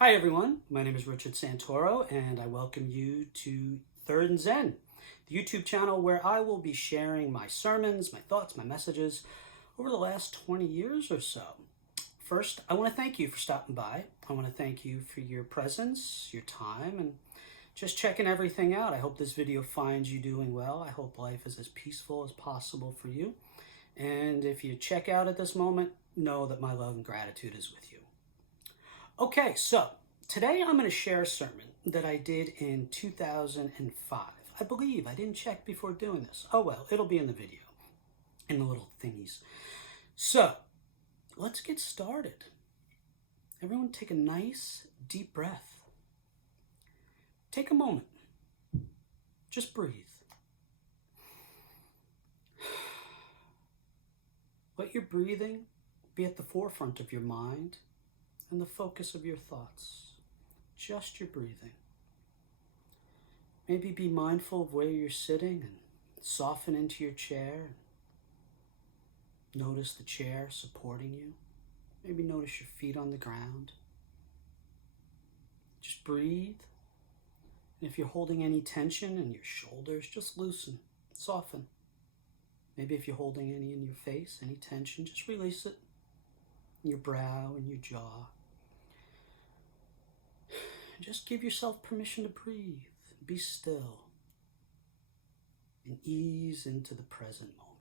Hi everyone, my name is Richard Santoro and I welcome you to Third and Zen, the YouTube channel where I will be sharing my sermons, my thoughts, my messages over the last 20 years or so. First, I want to thank you for stopping by. I want to thank you for your presence, your time, and just checking everything out. I hope this video finds you doing well. I hope life is as peaceful as possible for you. And if you check out at this moment, know that my love and gratitude is with you. Okay, so today I'm going to share a sermon that I did in 2005. I believe I didn't check before doing this. Oh well, it'll be in the video, in the little thingies. So, let's get started. Everyone take a nice, deep breath. Take a moment. Just breathe. Let your breathing be at the forefront of your mind and the focus of your thoughts. Just your breathing. Maybe be mindful of where you're sitting and soften into your chair. Notice the chair supporting you. Maybe notice your feet on the ground. Just breathe. And if you're holding any tension in your shoulders, just loosen, soften. Maybe if you're holding any in your face, any tension, just release it. In your brow and your jaw. Just give yourself permission to breathe, be still, and ease into the present moment.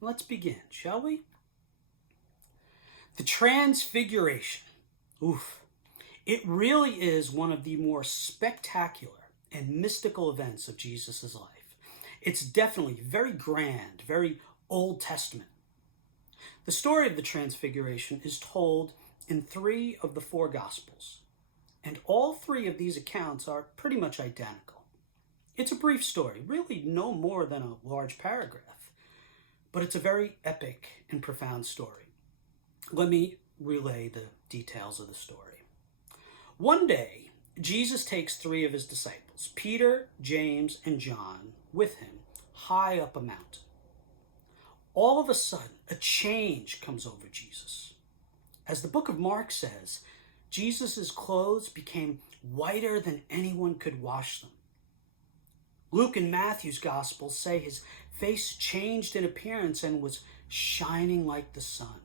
Let's begin, shall we? The Transfiguration. Oof. It really is one of the more spectacular and mystical events of Jesus' life. It's definitely very grand, very Old Testament. The story of the Transfiguration is told in 3 of the 4 Gospels, and all 3 of these accounts are pretty much identical. It's a brief story, really no more than a large paragraph, but it's a very epic and profound story. Let me relay the details of the story. One day, Jesus takes 3 of his disciples, Peter, James, and John, with him, high up a mountain. All of a sudden, a change comes over Jesus. As the book of Mark says, Jesus' clothes became whiter than anyone could wash them. Luke and Matthew's Gospels say his face changed in appearance and was shining like the sun.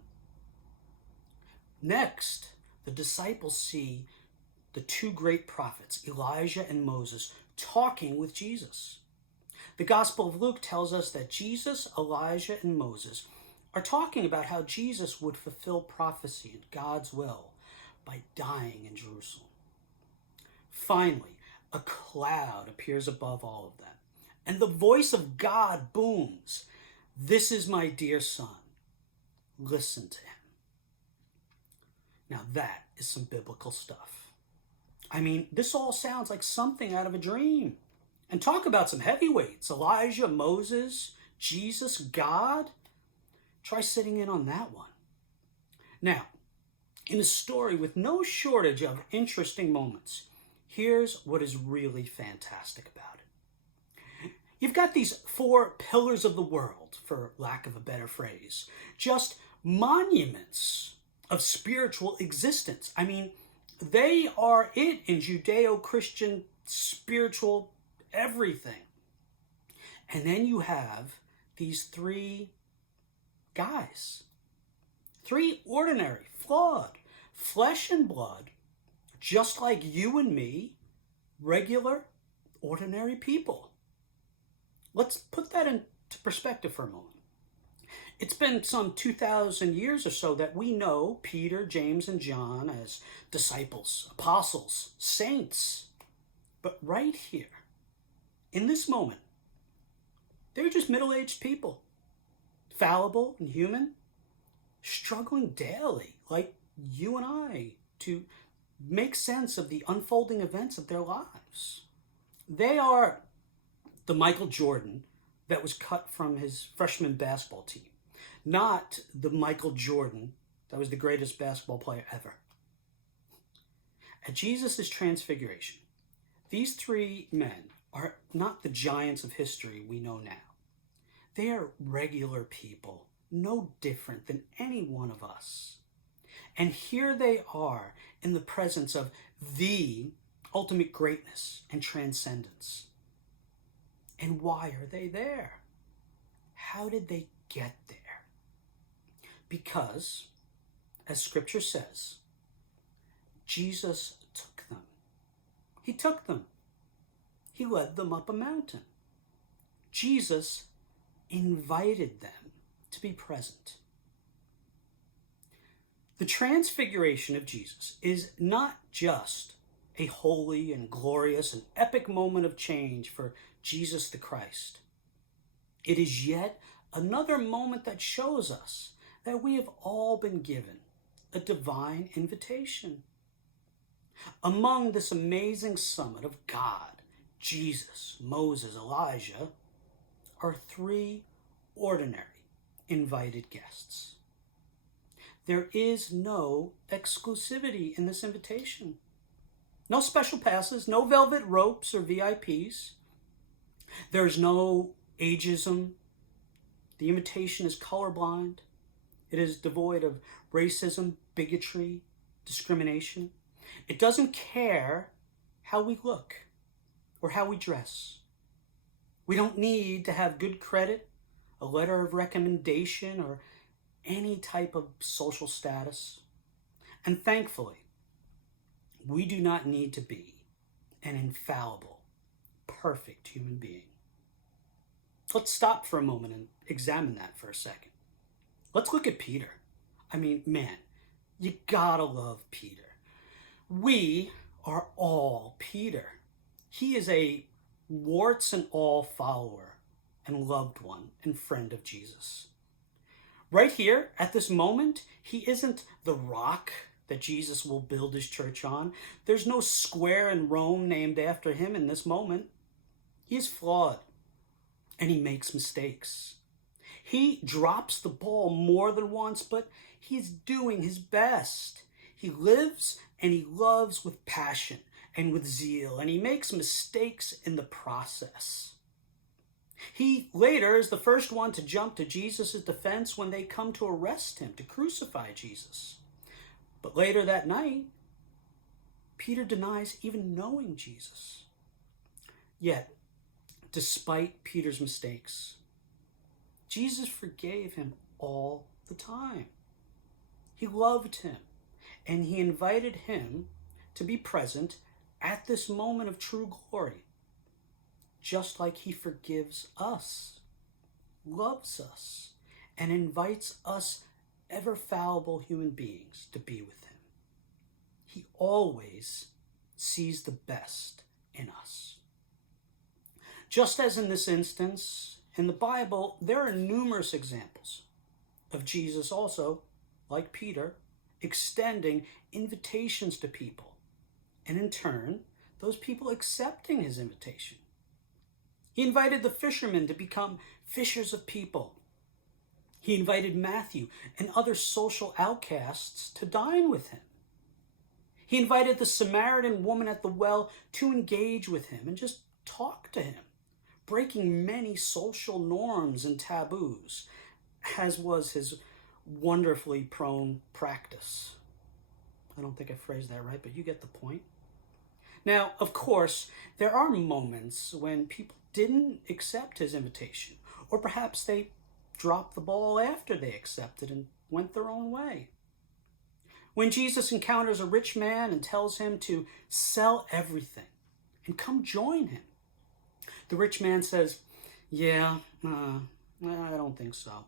Next, the disciples see the 2 great prophets, Elijah and Moses, talking with Jesus. The Gospel of Luke tells us that Jesus, Elijah, and Moses are talking about how Jesus would fulfill prophecy and God's will by dying in Jerusalem. Finally, a cloud appears above all of them, and the voice of God booms, "This is my dear son. Listen to him." Now that is some biblical stuff. I mean, this all sounds like something out of a dream. And talk about some heavyweights, Elijah, Moses, Jesus, God. Try sitting in on that one. Now, in a story with no shortage of interesting moments, here's what is really fantastic about it. You've got these 4 pillars of the world, for lack of a better phrase, just monuments of spiritual existence. I mean, they are it in Judeo-Christian spiritual everything. And then you have these 3 guys. 3 ordinary, flawed, flesh and blood, just like you and me, regular, ordinary people. Let's put that into perspective for a moment. It's been some 2,000 years or so that we know Peter, James, and John as disciples, apostles, saints. But right here, in this moment, they're just middle-aged people, fallible and human, struggling daily, like you and I, to make sense of the unfolding events of their lives. They are the Michael Jordan that was cut from his freshman basketball team, not the Michael Jordan that was the greatest basketball player ever. At Jesus' transfiguration, these 3 men are not the giants of history we know now. They are regular people no different than any one of us. And here they are in the presence of the ultimate greatness and transcendence. And why are they there? How did they get there? Because, as Scripture says, Jesus took them. He took them. He led them up a mountain. Jesus invited them to be present. The Transfiguration of Jesus is not just a holy and glorious and epic moment of change for Jesus the Christ. It is yet another moment that shows us that we have all been given a divine invitation. Among this amazing summit of God, Jesus, Moses, Elijah, are three ordinary invited guests. There is no exclusivity in this invitation. No special passes, no velvet ropes or VIPs. There's no ageism. The invitation is colorblind. It is devoid of racism, bigotry, discrimination. It doesn't care how we look or how we dress. We don't need to have good credit, a letter of recommendation, or any type of social status. And thankfully, we do not need to be an infallible, perfect human being. Let's stop for a moment and examine that for a second. Let's look at Peter. I mean, man, you gotta love Peter. We are all Peter. He is a warts and all follower and loved one and friend of Jesus. Right here, at this moment, he isn't the rock that Jesus will build his church on. There's no square in Rome named after him in this moment. He is flawed, and he makes mistakes. He drops the ball more than once, but he's doing his best. He lives and he loves with passion and with zeal, and he makes mistakes in the process. He later is the first one to jump to Jesus' defense when they come to arrest him, to crucify Jesus. But later that night, Peter denies even knowing Jesus. Yet, despite Peter's mistakes, Jesus forgave him all the time. He loved him, and he invited him to be present at this moment of true glory, just like he forgives us, loves us, and invites us ever fallible human beings to be with him. He always sees the best in us. Just as in this instance, in the Bible, there are numerous examples of Jesus also, like Peter, extending invitations to people, and in turn, those people accepting his invitation. He invited the fishermen to become fishers of people. He invited Matthew and other social outcasts to dine with him. He invited the Samaritan woman at the well to engage with him and just talk to him, breaking many social norms and taboos, as was his wonderfully prone practice. I don't think I phrased that right, but you get the point. Now, of course, there are moments when people didn't accept his invitation, or perhaps they dropped the ball after they accepted and went their own way. When Jesus encounters a rich man and tells him to sell everything and come join him, the rich man says, I don't think so.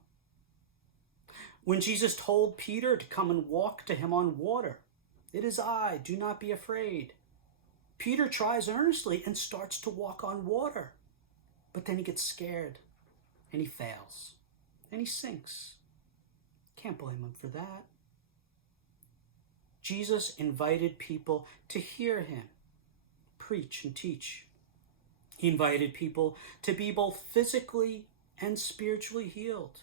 When Jesus told Peter to come and walk to him on water, "It is I, do not be afraid," Peter tries earnestly and starts to walk on water. But then he gets scared and he fails and he sinks. Can't blame him for that. Jesus invited people to hear him preach and teach. He invited people to be both physically and spiritually healed.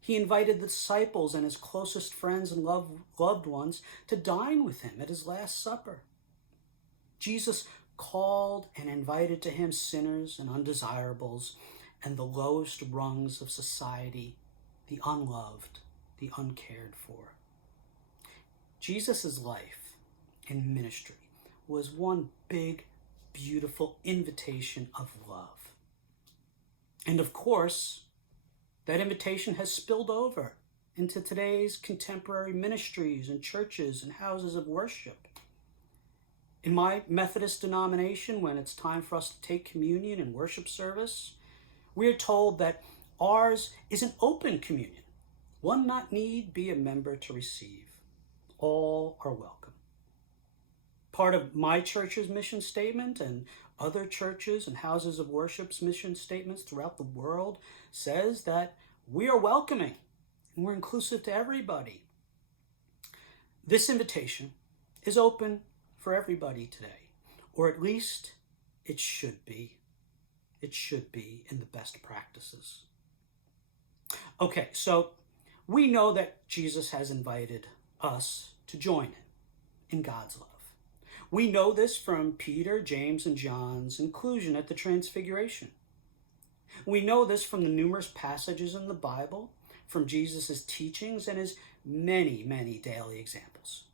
He invited the disciples and his closest friends and loved ones to dine with him at his Last Supper. Jesus called and invited to him sinners and undesirables and the lowest rungs of society the unloved, the uncared for. Jesus' life and ministry was one big, beautiful invitation of love. And of course, that invitation has spilled over into today's contemporary ministries and churches and houses of worship. In my Methodist denomination, when it's time for us to take communion and worship service, we are told that ours is an open communion. One not need be a member to receive. All are welcome. Part of my church's mission statement and other churches and houses of worship's mission statements throughout the world says that we are welcoming and we're inclusive to everybody. This invitation is open for everybody today, or at least it should be. It should be in the best practices. Okay, so we know that Jesus has invited us to join in God's love. We know this from Peter, James, and John's inclusion at the Transfiguration. We know this from the numerous passages in the Bible, from Jesus' teachings and his many, many daily examples.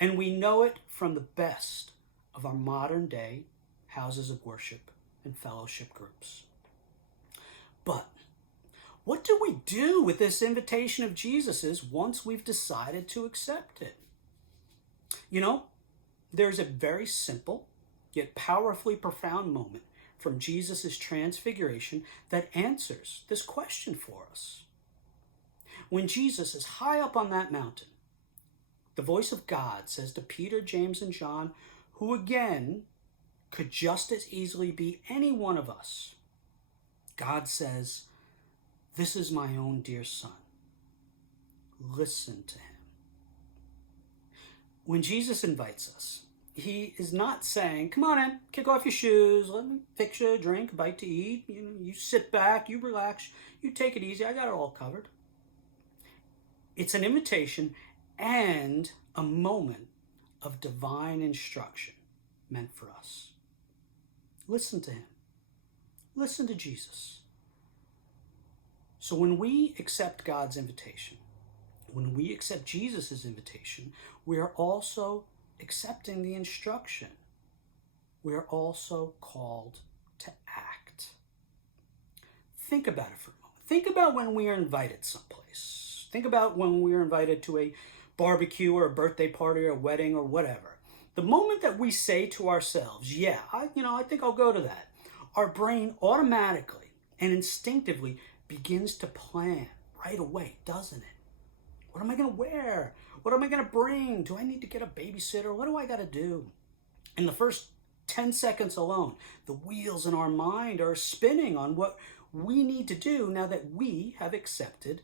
And we know it from the best of our modern day houses of worship and fellowship groups. But what do we do with this invitation of Jesus's once we've decided to accept it? You know, there's a very simple yet powerfully profound moment from Jesus' transfiguration that answers this question for us. When Jesus is high up on that mountain, the voice of God says to Peter, James, and John, who again could just as easily be any one of us, God says, "This is my own dear son. Listen to him." When Jesus invites us, he is not saying, "Come on in, kick off your shoes, let me fix you a drink, a bite to eat, you sit back, you relax, you take it easy, I got it all covered." It's an invitation and a moment of divine instruction meant for us. Listen to him. Listen to Jesus. So when we accept God's invitation, when we accept Jesus' invitation, we are also accepting the instruction. We are also called to act. Think about it for a moment. Think about when we are invited someplace. Think about when we are invited to a barbecue or a birthday party or a wedding or whatever. The moment that we say to ourselves, "Yeah, I think I'll go to that," our brain automatically and instinctively begins to plan right away, doesn't it? What am I going to wear? What am I going to bring? Do I need to get a babysitter? What do I got to do? In the first 10 seconds alone, the wheels in our mind are spinning on what we need to do now that we have accepted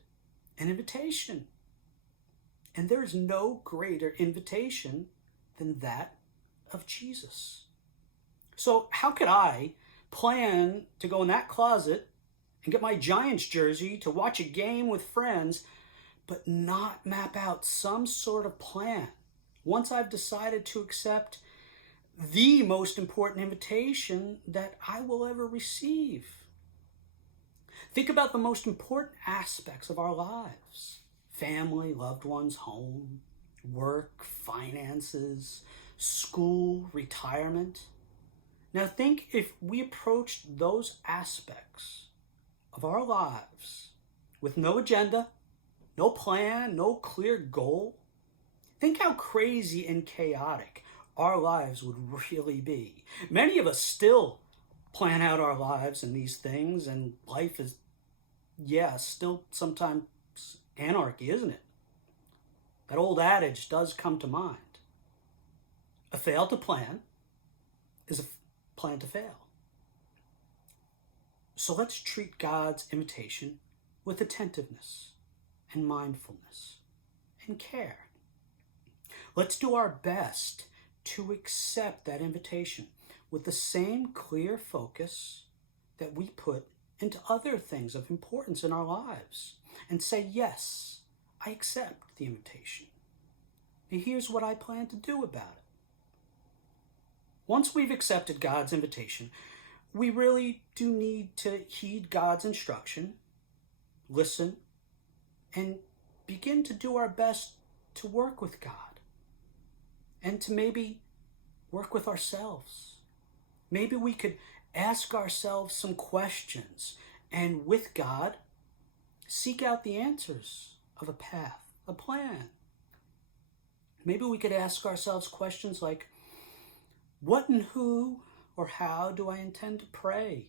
an invitation. And there is no greater invitation than that of Jesus. So how could I plan to go in that closet and get my Giants jersey to watch a game with friends, but not map out some sort of plan once I've decided to accept the most important invitation that I will ever receive? Think about the most important aspects of our lives: family, loved ones, home, work, finances, school, retirement. Now think if we approached those aspects of our lives with no agenda, no plan, no clear goal. Think how crazy and chaotic our lives would really be. Many of us still plan out our lives and these things, and life is, still sometimes anarchy, isn't it? That old adage does come to mind. A fail to plan is a plan to fail. So let's treat God's invitation with attentiveness and mindfulness and care. Let's do our best to accept that invitation with the same clear focus that we put into other things of importance in our lives and say, "Yes, I accept the invitation. And here's what I plan to do about it." Once we've accepted God's invitation, we really do need to heed God's instruction, listen, and begin to do our best to work with God and to maybe work with ourselves. Maybe we could ask ourselves some questions and with God, seek out the answers of a path, a plan. Maybe we could ask ourselves questions like, what and who or how do I intend to pray?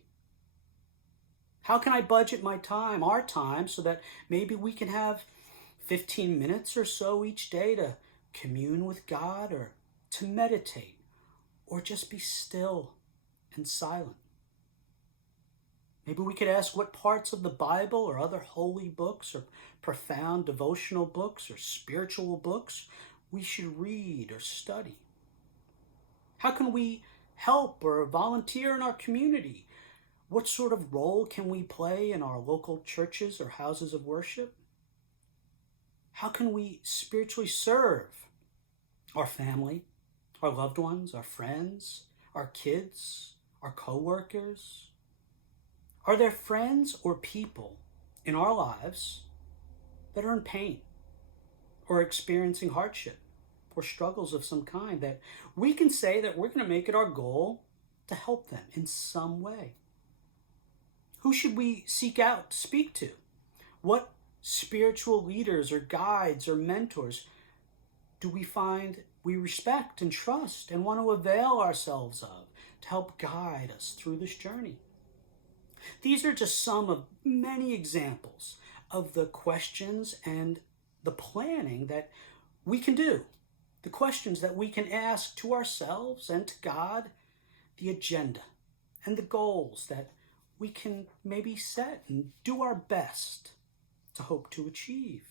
How can I budget my time, our time, so that maybe we can have 15 minutes or so each day to commune with God or to meditate or just be still and silent? Maybe we could ask what parts of the Bible or other holy books or profound devotional books or spiritual books we should read or study. How can we help or volunteer in our community? What sort of role can we play in our local churches or houses of worship? How can we spiritually serve our family, our loved ones, our friends, our kids, our co-workers? Are there friends or people in our lives that are in pain or experiencing hardship or struggles of some kind that we can say that we're going to make it our goal to help them in some way? Who should we seek out to speak to? What spiritual leaders or guides or mentors do we find we respect and trust and want to avail ourselves of to help guide us through this journey? These are just some of many examples of the questions and the planning that we can do, the questions that we can ask to ourselves and to God, the agenda and the goals that we can maybe set and do our best to hope to achieve.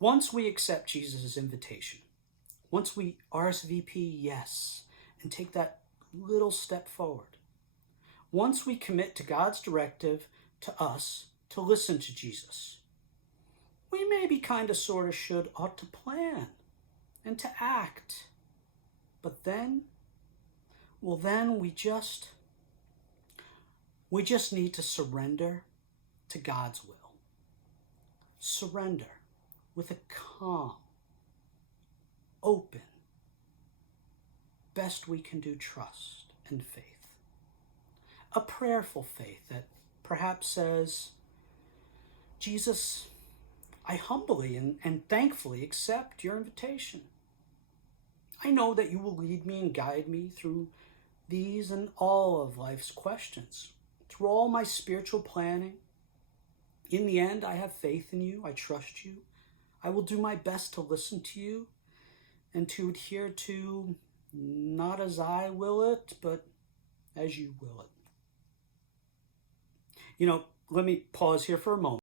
Once we accept Jesus' invitation, once we RSVP yes and take that little step forward, once we commit to God's directive to us to listen to Jesus, we maybe kind of sort of ought to plan and to act. But then we just need to surrender to God's will. Surrender with a calm, open, best we can do trust and faith. A prayerful faith that perhaps says, Jesus, I humbly and thankfully accept your invitation. I know that you will lead me and guide me through these and all of life's questions, through all my spiritual planning. In the end, I have faith in you. I trust you. I will do my best to listen to you and to adhere to not as I will it, but as you will it. Let me pause here for a moment.